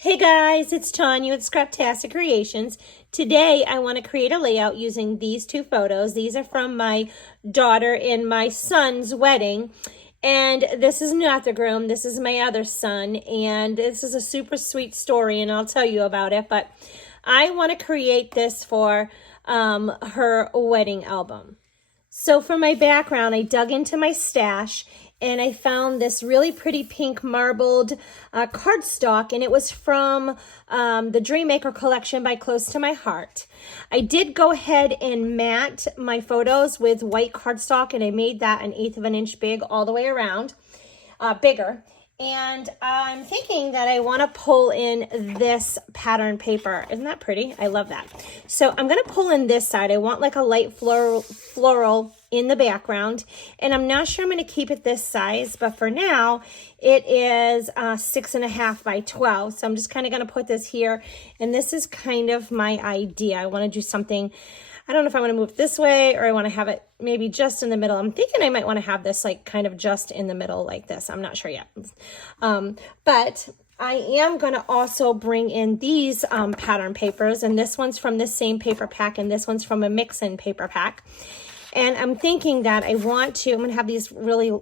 Hey guys, it's Tanya at Scraptastic Creations. Today I want to create a layout using these two photos. These are from my daughter and my son's wedding. And this is not the groom, this is my other son. And this is a super sweet story and I'll tell you about it. But I want to create this for her wedding album. So for my background, I dug into my stash and I found this really pretty pink marbled cardstock, and it was from the Dreammaker collection by Close to My Heart. I did go ahead and mat my photos with white cardstock, and I made that 1/8 of an inch big all the way around, bigger. And I'm thinking that I want to pull in this pattern paper. Isn't that pretty? I love that. So I'm going to pull in this side. I want like a light floral in the background. And I'm not sure I'm going to keep it this size, but for now it is 6.5 by 12. So I'm just kind of going to put this here. And this is kind of my idea. I want to do something. I don't know if I want to move it this way or I want to have it maybe just in the middle. I'm thinking I might want to have this like kind of just in the middle like this. I'm not sure yet. But I am going to also bring in these pattern papers, and this one's from this same paper pack and this one's from a mix-in paper pack. And I'm thinking that I'm going to have these really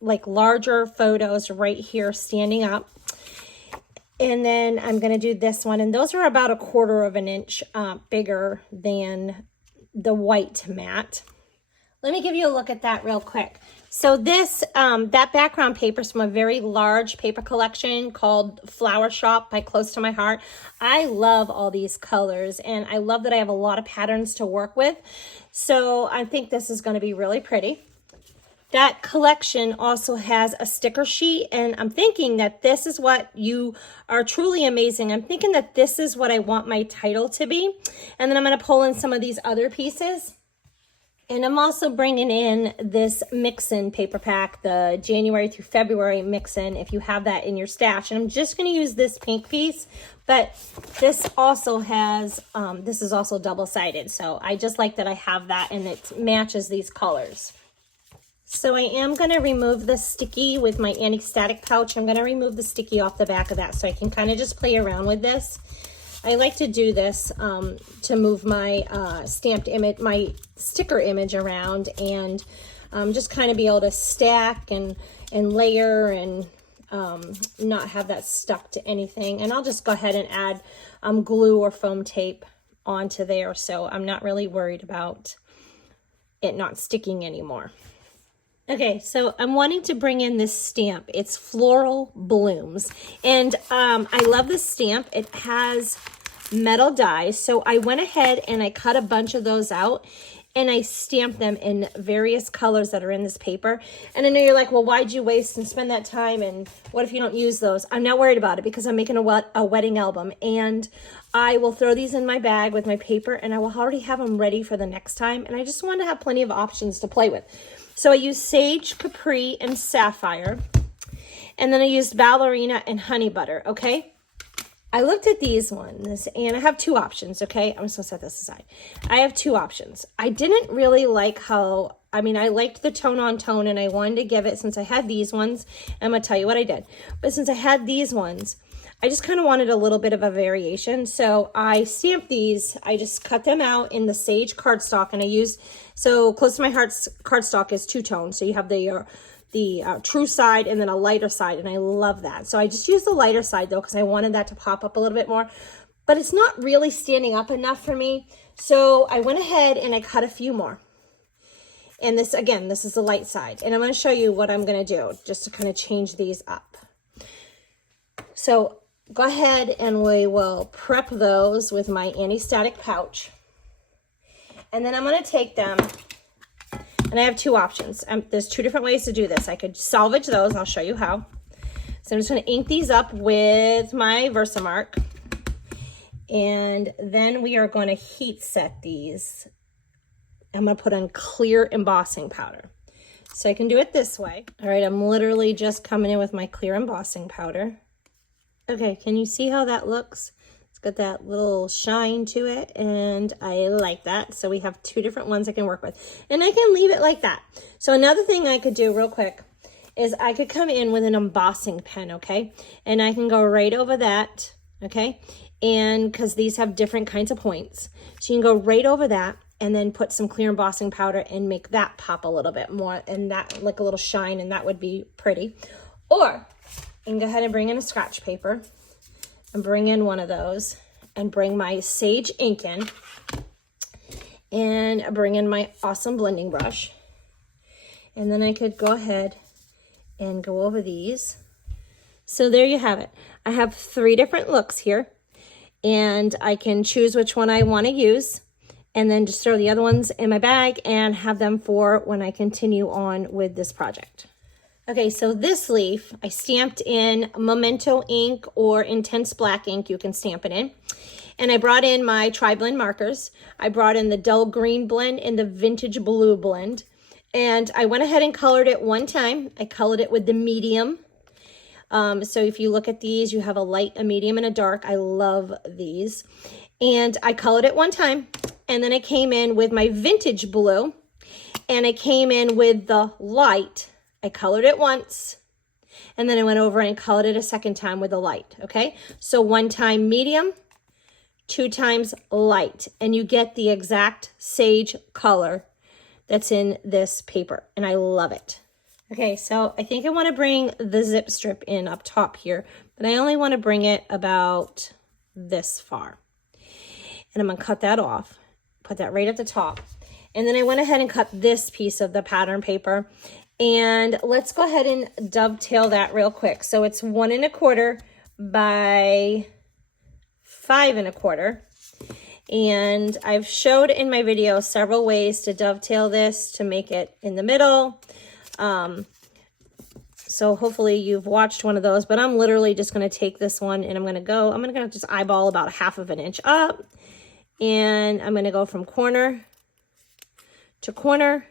like larger photos right here standing up. And then I'm going to do this one, and those are about 1/4 of an inch bigger than the white mat. Let me give you a look at that real quick. So this, that background paper is from a very large paper collection called Flower Shop by Close to My Heart. I love all these colors, and I love that I have a lot of patterns to work with. So I think this is going to be really pretty. That collection also has a sticker sheet, and I'm thinking that this is what you are truly amazing. I'm thinking that this is what I want my title to be. And then I'm going to pull in some of these other pieces. And I'm also bringing in this mix-in paper pack, the January through February mix-in, if you have that in your stash. And I'm just going to use this pink piece, but this also has, this is also double-sided. So I just like that I have that and it matches these colors. So I am going to remove the sticky with my anti-static pouch. I'm going to remove the sticky off the back of that so I can kind of just play around with this. I like to do this to move my stamped image, my sticker image around, and just kind of be able to stack and layer and not have that stuck to anything. And I'll just go ahead and add glue or foam tape onto there, so I'm not really worried about it not sticking anymore. Okay, so I'm wanting to bring in this stamp. It's Floral Blooms. And I love this stamp. It has metal dies. So I went ahead and I cut a bunch of those out and I stamped them in various colors that are in this paper. And I know you're like, well, why'd you waste and spend that time? And what if you don't use those? I'm not worried about it because I'm making a wedding album. And I will throw these in my bag with my paper and I will already have them ready for the next time. And I just want to have plenty of options to play with. So I used Sage, Capri, and Sapphire. And then I used Ballerina and Honey Butter, okay? I looked at these ones, and I have two options, okay? I'm just going to set this aside. I have two options. I didn't really like how, I liked the tone on tone, and I wanted to give it, since I had these ones, I'm going to tell you what I did. But since I had these ones, I just kind of wanted a little bit of a variation. So I stamped these. I just cut them out in the Sage cardstock, and I used, so Close to My Heart's cardstock is two-tone. So you have the true side and then a lighter side, and I love that. So I just used the lighter side though because I wanted that to pop up a little bit more, but it's not really standing up enough for me. So I went ahead and I cut a few more. And this, again, this is the light side. And I'm going to show you what I'm going to do just to kind of change these up. So go ahead and we will prep those with my anti-static pouch. And then I'm going to take them, and I have two options. There's two different ways to do this. I could salvage those. I'll show you how. So I'm just going to ink these up with my Versamark. And then we are going to heat set these. I'm going to put on clear embossing powder. So I can do it this way. All right, I'm literally just coming in with my clear embossing powder. Okay, can you see how that looks? It's got that little shine to it, and I like that. So we have two different ones I can work with, and I can leave it like that. So another thing I could do real quick is I could come in with an embossing pen, okay? And I can go right over that. okay? And because these have different kinds of points. So you can go right over that and then put some clear embossing powder and make that pop a little bit more, and that like a little shine, and that would be pretty. Or you can go ahead and bring in a scratch paper and bring in one of those and bring my sage ink in and bring in my awesome blending brush. And then I could go ahead and go over these. So there you have it. I have 3 different looks here, and I can choose which one I want to use and then just throw the other ones in my bag and have them for when I continue on with this project. Okay, so this leaf I stamped in Memento ink or Intense Black ink, you can stamp it in. And I brought in my tri-blend markers. I brought in the dull green blend and the vintage blue blend. And I went ahead and colored it one time. I colored it with the medium. So if you look at these, you have a light, a medium, and a dark. I love these. And I colored it one time. And then I came in with my vintage blue. And I came in with the light. I colored it once. And then I went over and colored it a second time with the light. Okay? So 1 time medium, 2 times light. And you get the exact sage color that's in this paper. And I love it. Okay, so I think I want to bring the zip strip in up top here, but I only want to bring it about this far. And I'm going to cut that off, put that right at the top. And then I went ahead and cut this piece of the pattern paper. And let's go ahead and dovetail that real quick. So it's 1 1/4 by 5 1/4. And I've showed in my video several ways to dovetail this to make it in the middle. So hopefully you've watched one of those, but I'm literally just going to take this one and I'm going to just eyeball about 1/2 inch up, and I'm going to go from corner to corner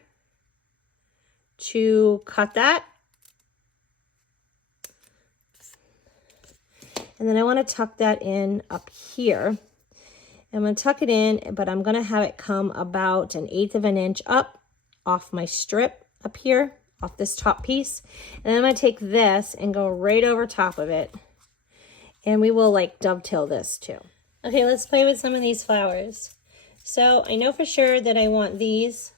to cut that. And then I want to tuck that in up here. I'm going to tuck it in, but I'm going to have it come about 1/8 inch up off my strip up here, off this top piece. And then I'm going to take this and go right over top of it. And we will like dovetail this too. Okay, let's play with some of these flowers. So I know for sure that I want these.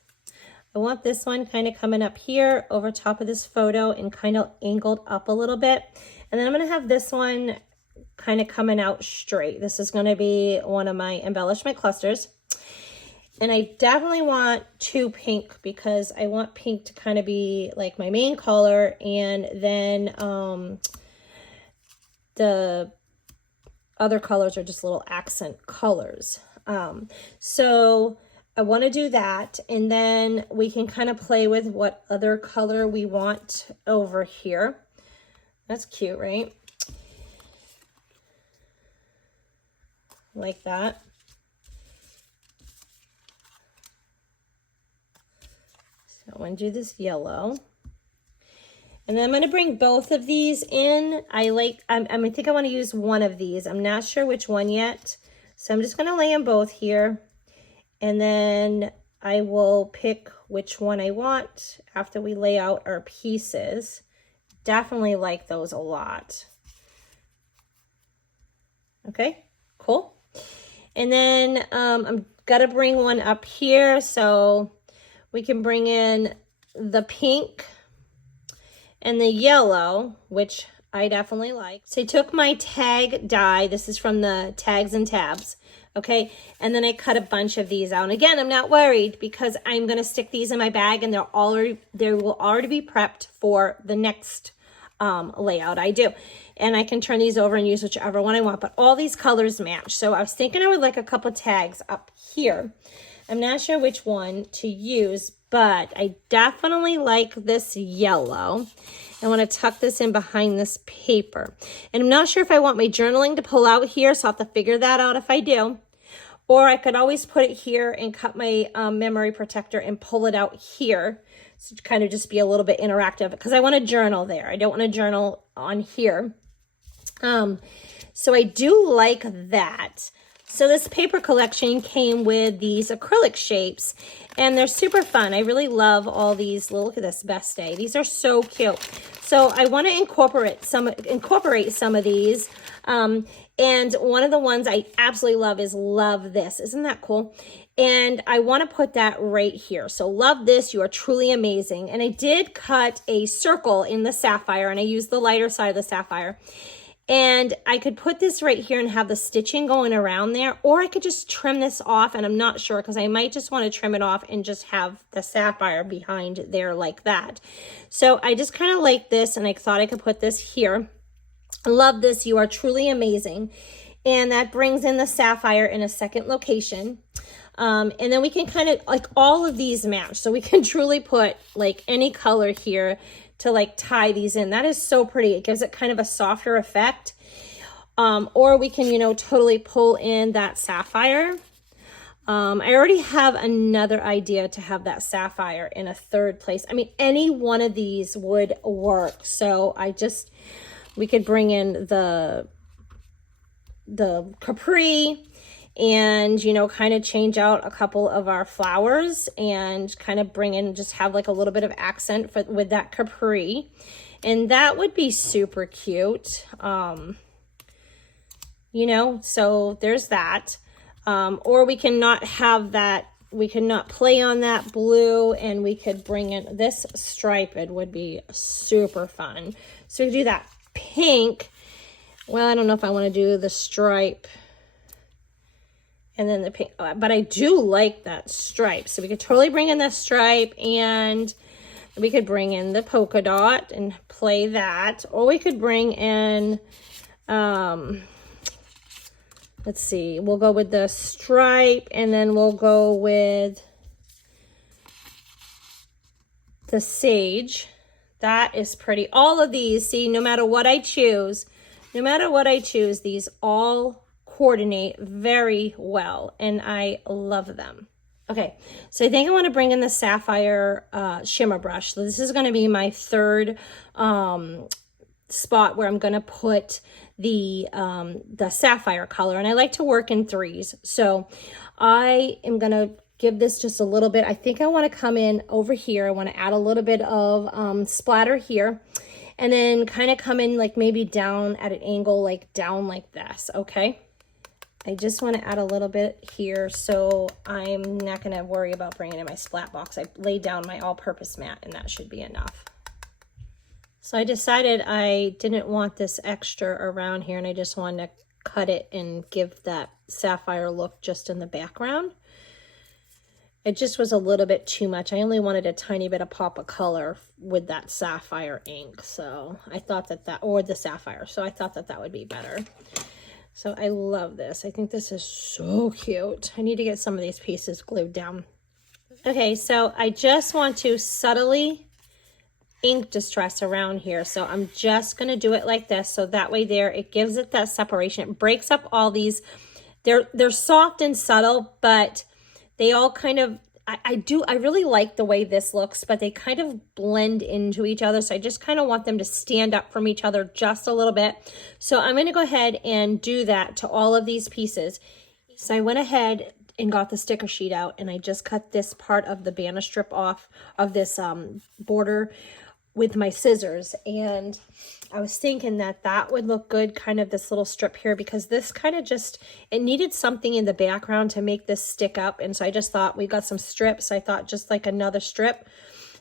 I want this one kind of coming up here over top of this photo and kind of angled up a little bit. And then I'm going to have this one kind of coming out straight. This is going to be one of my embellishment clusters. And I definitely want 2 pink because I want pink to kind of be like my main color. And then the other colors are just little accent colors. So I want to do that. And then we can kind of play with what other color we want over here. That's cute, right? Like that. So I'm going to do this yellow. And then I'm going to bring both of these in. I think I want to use one of these. I'm not sure which one yet. So I'm just going to lay them both here. And then I will pick which one I want after we lay out our pieces. Definitely like those a lot. Okay, cool. And then I'm going to bring one up here. So we can bring in the pink and the yellow, which I definitely like. So I took my tag die. This is from the Tags and Tabs. Okay, and then I cut a bunch of these out. And again, I'm not worried because I'm going to stick these in my bag and they will already be prepped for the next layout I do. And I can turn these over and use whichever one I want, but all these colors match. So I was thinking I would like a couple tags up here. I'm not sure which one to use, but I definitely like this yellow. I want to tuck this in behind this paper. And I'm not sure if I want my journaling to pull out here, so I'll have to figure that out if I do. Or I could always put it here and cut my memory protector and pull it out here. So to kind of just be a little bit interactive because I want to journal there. I don't want to journal on here. So I do like that. So this paper collection came with these acrylic shapes and they're super fun. I really love all these. Look at this, Best Day. These are so cute. So I want to incorporate some of these And one of the ones I absolutely love is Love This. Isn't that cool? And I want to put that right here. So love this, you are truly amazing. And I did cut a circle in the Sapphire, and I used the lighter side of the Sapphire. And I could put this right here and have the stitching going around there, or I could just trim this off, and I'm not sure because I might just want to trim it off and just have the Sapphire behind there like that. So I just kind of like this, and I thought I could put this here. Love this, you are truly amazing. And that brings in the Sapphire in a second location. And then we can kind of, like, all of these match. So we can truly put like any color here to like tie these in. That is so pretty. It gives it kind of a softer effect. Or we can, you know, totally pull in that Sapphire. I already have another idea to have that Sapphire in a third place. I mean, any one of these would work. So we could bring in the Capri and, you know, kind of change out a couple of our flowers and kind of bring in, just have like a little bit of accent with that Capri. And that would be super cute. You know, so there's that. Or we cannot have that, we cannot play on that blue, and we could bring in this stripe. It would be super fun. So we do that pink. Well, I don't know if I want to do the stripe and then the pink, but I do like that stripe. So we could totally bring in the stripe, and we could bring in the polka dot and play that. Or we could bring in, let's see, we'll go with the stripe, and then we'll go with the sage. That is pretty. All of these, see, no matter what I choose, these all coordinate very well, and I love them. Okay, so I think I want to bring in the Sapphire shimmer brush. So this is going to be my third spot where I'm going to put the Sapphire color, and I like to work in threes. So I am going to give this just a little bit. I think I want to come in over here. I want to add a little bit of splatter here, and then kind of come in like maybe down at an angle, like down like this, okay? I just want to add a little bit here, so I'm not going to worry about bringing in my splat box. I laid down my all-purpose mat, and that should be enough. So I decided I didn't want this extra around here, and I just wanted to cut it and give that Sapphire look just in the background. It just was a little bit too much. I only wanted a tiny bit of pop of color with that Sapphire ink, so I thought or the Sapphire, so I thought that would be better. So I love this. I think this is so cute. I need to get some of these pieces glued down. Okay, so I just want to subtly ink distress around here. So I'm just going to do it like this. So that way there, it gives it that separation. It breaks up all these. They're soft and subtle, but they all kind of, I really like the way this looks, but they kind of blend into each other. So I just kind of want them to stand up from each other just a little bit. So I'm going to go ahead and do that to all of these pieces. So I went ahead and got the sticker sheet out, and I just cut this part of the banner strip off of this border with my scissors. And I was thinking that would look good, kind of this little strip here, because this kind of just, it needed something in the background to make this stick up. And so I just thought, we got some strips. I thought just like another strip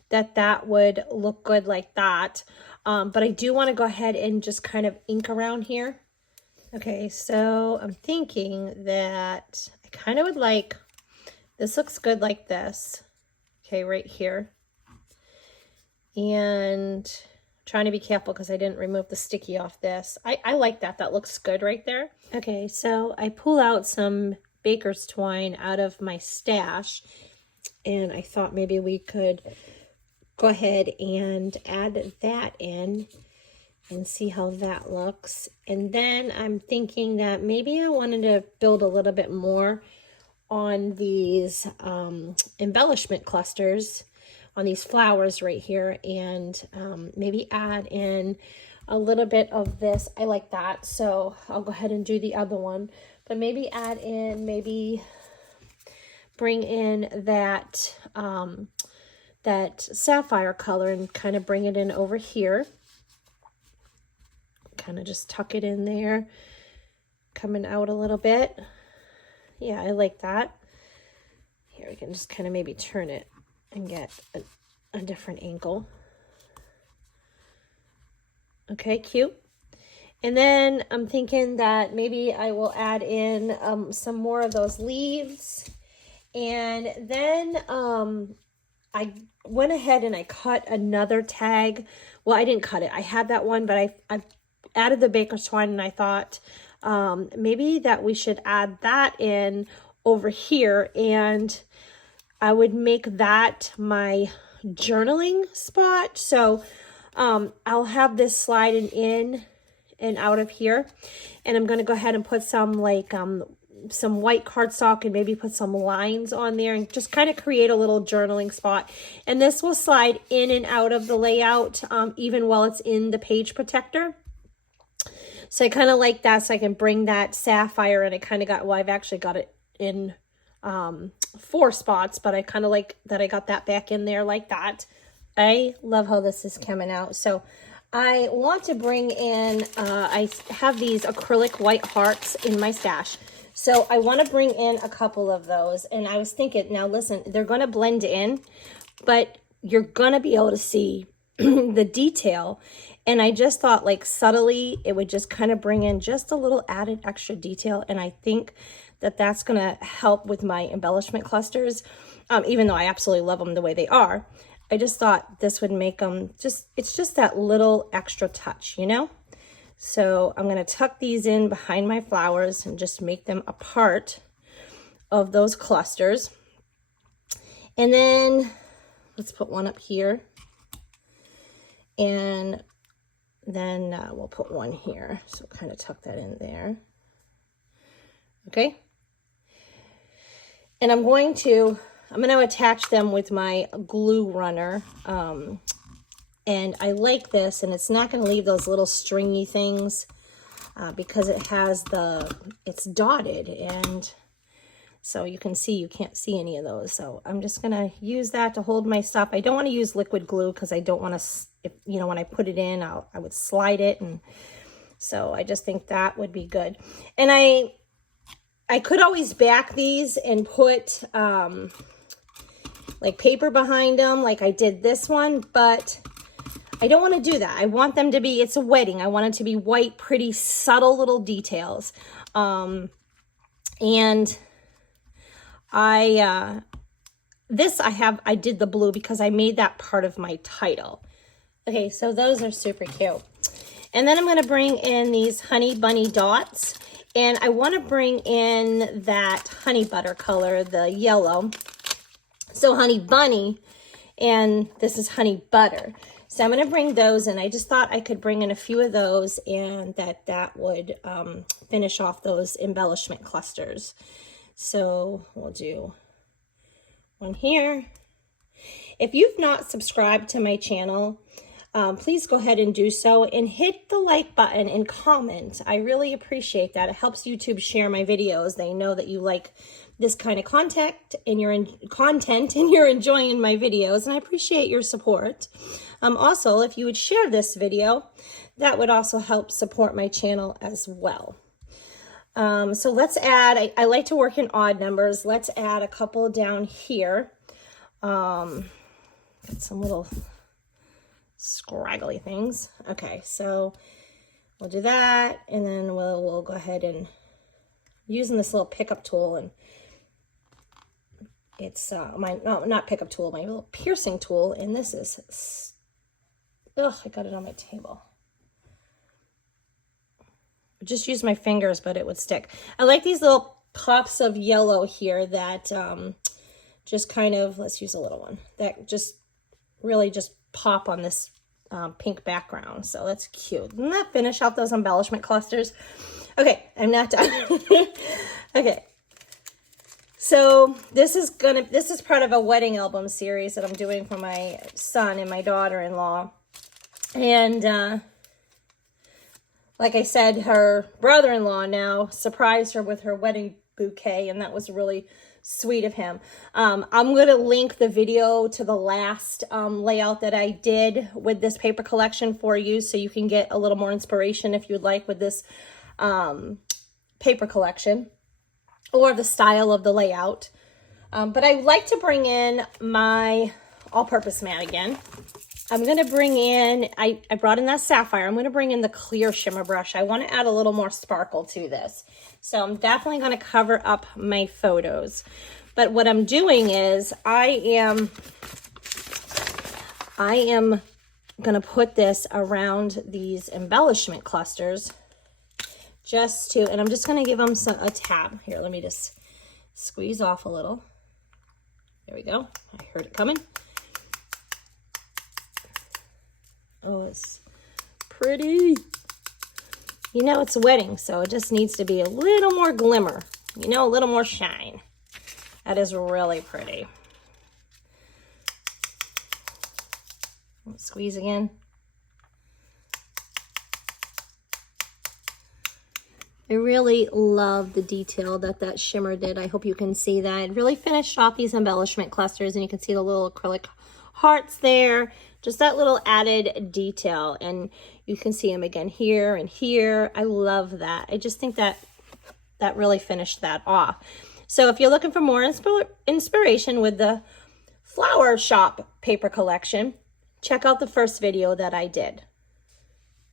that would look good like that. But I do want to go ahead and just kind of ink around here. Okay, so I'm thinking that I kind of would like, this looks good like this. Okay, right here. And trying to be careful because I didn't remove the sticky off this. I like that. That looks good right there. Okay, so I pull out some baker's twine out of my stash, and I thought maybe we could go ahead and add that in and see how that looks. And then I'm thinking that maybe I wanted to build a little bit more on these embellishment clusters, on these flowers right here, and maybe add in a little bit of this. I like that, so I'll go ahead and do the other one, but maybe add in, maybe bring in that that Sapphire color and kind of bring it in over here, kind of just tuck it in there. coming out a little bit. Yeah, I like that. Here, we can just kind of maybe turn it and get a different angle. Okay, cute. And then I'm thinking that maybe I will add in some more of those leaves. And then I went ahead and I cut another tag. Well, I didn't cut it. I had that one, but I added the baker's twine, and I thought maybe that we should add that in over here, and I would make that my journaling spot. So I'll have this sliding in and out of here, and I'm going to go ahead and put some like some white cardstock and maybe put some lines on there and just kind of create a little journaling spot. And this will slide in and out of the layout even while it's in the page protector. So I kind of like that, so I can bring that sapphire, and I kind of got, well, I've actually got it in 4 spots, but I kind of like that I got that back in there like that. I love how this is coming out. So I want to bring in, I have these acrylic white hearts in my stash. So I want to bring in a couple of those. And I was thinking, now listen, they're going to blend in, but you're going to be able to see the detail. And I just thought, like, subtly, it would just kind of bring in just a little added extra detail. And I think that that's going to help with my embellishment clusters, even though I absolutely love them the way they are. I just thought this would make them just, it's just that little extra touch, you know? So I'm going to tuck these in behind my flowers and just make them a part of those clusters. And then let's put one up here. And then we'll put one here. So kind of tuck that in there. Okay. And I'm going to attach them with my glue runner. And I like this, and it's not going to leave those little stringy things because it has it's dotted, and so you can see, you can't see any of those. So I'm just going to use that to hold my stuff. I don't want to use liquid glue because I don't want to, you know, when I put it in, I would slide it. And so I just think that would be good. And I could always back these and put like paper behind them like I did this one, but I don't want to do that. I want them to be, it's a wedding. I want it to be white, pretty, subtle little details. And I did the blue because I made that part of my title. Okay, so those are super cute. And then I'm going to bring in these honey bunny dots. And I want to bring in that honey butter color, the yellow. So honey bunny, and this is honey butter. So I'm going to bring those in. I just thought I could bring in a few of those, and that would finish off those embellishment clusters. So we'll do one here. If you've not subscribed to my channel, please go ahead and do so, and hit the like button and comment. I really appreciate that. It helps YouTube share my videos. They know that you like this kind of content and you're enjoying my videos, and I appreciate your support. Also, if you would share this video, that would also help support my channel as well. So let's add, I like to work in odd numbers. Let's add a couple down here. Got some little scraggly things. Okay, so we'll do that, and then we'll go ahead and using this little pickup tool, and it's not pickup tool, my little piercing tool, and this is, I got it on my table. I just use my fingers, but it would stick. I like these little pops of yellow here that just kind of, let's use a little one, that just really just pop on this pink background. So that's cute. Doesn't that finish out those embellishment clusters? Okay, I'm not done. Okay. So this is part of a wedding album series that I'm doing for my son and my daughter-in-law. And like I said, her brother-in-law now surprised her with her wedding bouquet, and that was really sweet of him. I'm going to link the video to the last layout that I did with this paper collection for you, so you can get a little more inspiration if you'd like with this paper collection or the style of the layout. But I like to bring in my all-purpose mat again. I'm going to bring in, I brought in that Sapphire. I'm going to bring in the clear shimmer brush. I want to add a little more sparkle to this. So I'm definitely going to cover up my photos. But what I'm doing is I am going to put this around these embellishment clusters just to, and I'm just going to give them a tap. Here, let me just squeeze off a little. There we go. I heard it coming. Oh, it's pretty. You know, it's a wedding, so it just needs to be a little more glimmer. You know, a little more shine. That is really pretty. Squeeze again. I really love the detail that shimmer did. I hope you can see that. It really finished off these embellishment clusters, and you can see the little acrylic hearts there. Just that little added detail, and you can see them again here and here. I love that. I just think that really finished that off. So if you're looking for more inspiration with the Flower Shop paper collection, check out the first video that I did.